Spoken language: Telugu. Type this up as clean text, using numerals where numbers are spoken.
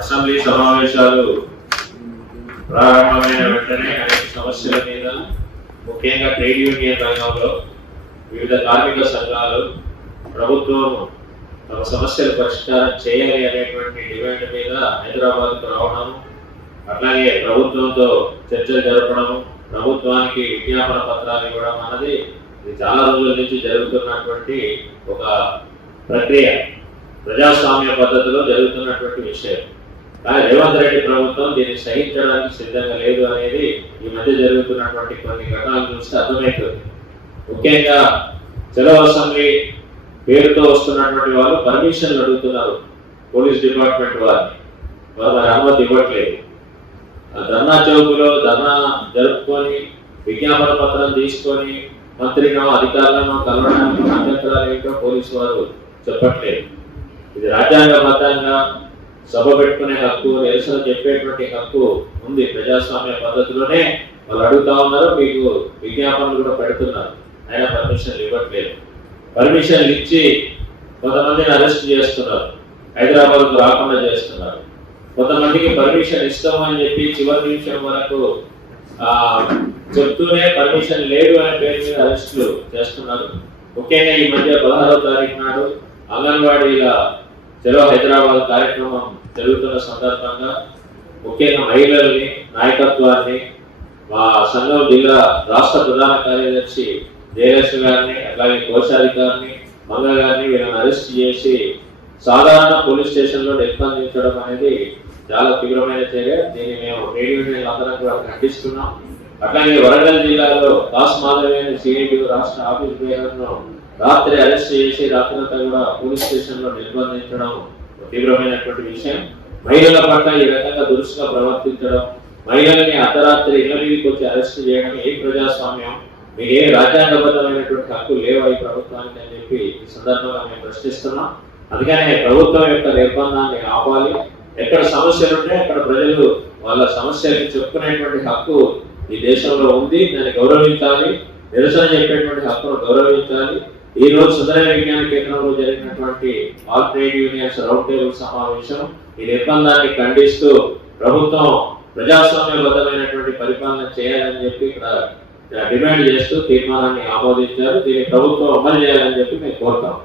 అసెంబ్లీ సమావేశాలు ప్రారంభమైన వెంటనే అనేక సమస్యల మీద ముఖ్యంగా ట్రేడ్ యూనియన్ రంగంలో వివిధ కార్మిక సంఘాలు ప్రభుత్వం తమ సమస్యలు పరిష్కారం చేయాలి అనేటువంటి డిమాండ్ మీద హైదరాబాద్కు రావడం, అట్లాగే ప్రభుత్వంతో చర్చలు జరపడం, ప్రభుత్వానికి విజ్ఞాపన పత్రాలు ఇవ్వడం అన్నది ఇది చాలా రోజుల నుంచి జరుగుతున్నటువంటి ఒక ప్రక్రియ, ప్రజాస్వామ్య పద్ధతిలో జరుగుతున్నటువంటి విషయం. కానీ రేవంత్ రెడ్డి ప్రభుత్వం దీన్ని సహించడానికి సిద్ధంగా లేదు అనేది ఈ మధ్య జరుగుతున్నటువంటి కొన్ని ఘటనలు చూస్తే అర్థమవుతుంది. ముఖ్యంగా చలో అసెంబ్లీ పేరుతో వస్తున్నటువంటి వాళ్ళు పర్మిషన్లు అడుగుతున్నారు పోలీస్ డిపార్ట్మెంట్ వారు మరి అనుమతి ఇవ్వట్లేదు. ధర్నా చౌకులో ధర్నా జరుపుకొని విజ్ఞాపన పత్రం తీసుకొని మంత్రినో అధికారులను కలవడానికి అభ్యంతరాలు ఏంటో పోలీసు వారు చెప్పట్లేదు. ఇది రాజ్యాంగబద్ధంగా సభ పెట్టుకునే హక్కు, నిరసన చెప్పేటువంటి హక్కు ఉంది. ప్రజాస్వామ్య పద్ధతిలోనే వాళ్ళు అడుగుతా ఉన్నారు, మీకు విజ్ఞాపనలు కూడా పెడుతున్నారు, అయినా పర్మిషన్లు ఇవ్వట్లేదు. పర్మిషన్లు ఇచ్చి కొంతమందిని అరెస్ట్ చేస్తున్నారు, హైదరాబాద్కు రాకుండా చేస్తున్నారు. కొంతమందికి పర్మిషన్ ఇస్తామని చెప్పి చివరి నిమిషం వరకు చెప్తూనే పర్మిషన్ లేదు అనే పేరు మీద అరెస్టులు చేస్తున్నారు. ముఖ్యంగా ఈ మధ్య 16వ తారీఖు నాడు అంగన్వాడీల చలో హైదరాబాద్ కార్యక్రమం జరుగుతున్న సందర్భంగా ముఖ్యంగా మహిళల్ని, నాయకత్వాన్ని, మా సంఘం జిల్లా రాష్ట్ర ప్రధాన కార్యదర్శి జయలక్ష్మి గారిని, అట్లాగే కోశాధికారిని, మంగ గారిని వీళ్ళని అరెస్ట్ చేసి సాధారణ పోలీస్ స్టేషన్లో నిర్బంధించడం అనేది చాలా తీవ్రమైన చర్య. దీన్ని మేము ట్రేడ్ యూనియన్ అందరం కూడా ఖండిస్తున్నాం. అట్లాగే వరంగల్ జిల్లాలో దాస్ మాధవి అనే సిఐటి రాష్ట్ర ఆఫీస్ బేరర్ను రాత్రి అరెస్ట్ చేసి రాత్రంతా కూడా పోలీస్ స్టేషన్ లో నిర్బంధించడం తీవ్రమైనటువంటి విషయం. మహిళల పట్ల ఈ రకంగా దురుసుగా ప్రవర్తించడం, మహిళల్ని అర్ధరాత్రి ఇళ్ల మీదకి వచ్చి అరెస్ట్ చేయడం ఏ ప్రజాస్వామ్యం? మీకు ఏ రాజ్యాంగబద్ధమైనటువంటి హక్కు లేవు ఈ ప్రభుత్వానికి అని చెప్పి ఈ సందర్భంగా మేము ప్రశ్నిస్తున్నాం. అందుకనే ప్రభుత్వం యొక్క నిర్బంధాన్ని ఆపాలి. ఎక్కడ సమస్యలు ఉంటే అక్కడ ప్రజలు వాళ్ళ సమస్యలు చెప్పుకునేటువంటి హక్కు ఈ దేశంలో ఉంది, దాన్ని గౌరవించాలి. నిరసన చెప్పేటువంటి హక్కును గౌరవించాలి. ఈ రోజు సుందర విజ్ఞాన కేంద్రంలో జరిగినటువంటి all trade unions round table సమావేశం ఈ నిర్బంధాన్ని ఖండిస్తూ ప్రభుత్వం ప్రజాస్వామ్యబద్ధమైనటువంటి పరిపాలన చేయాలని చెప్పి ఇక్కడ డిమాండ్ చేస్తూ తీర్మానాన్ని ఆమోదించారు. దీన్ని ప్రభుత్వం అమలు చేయాలని చెప్పి మేము కోరుతాం.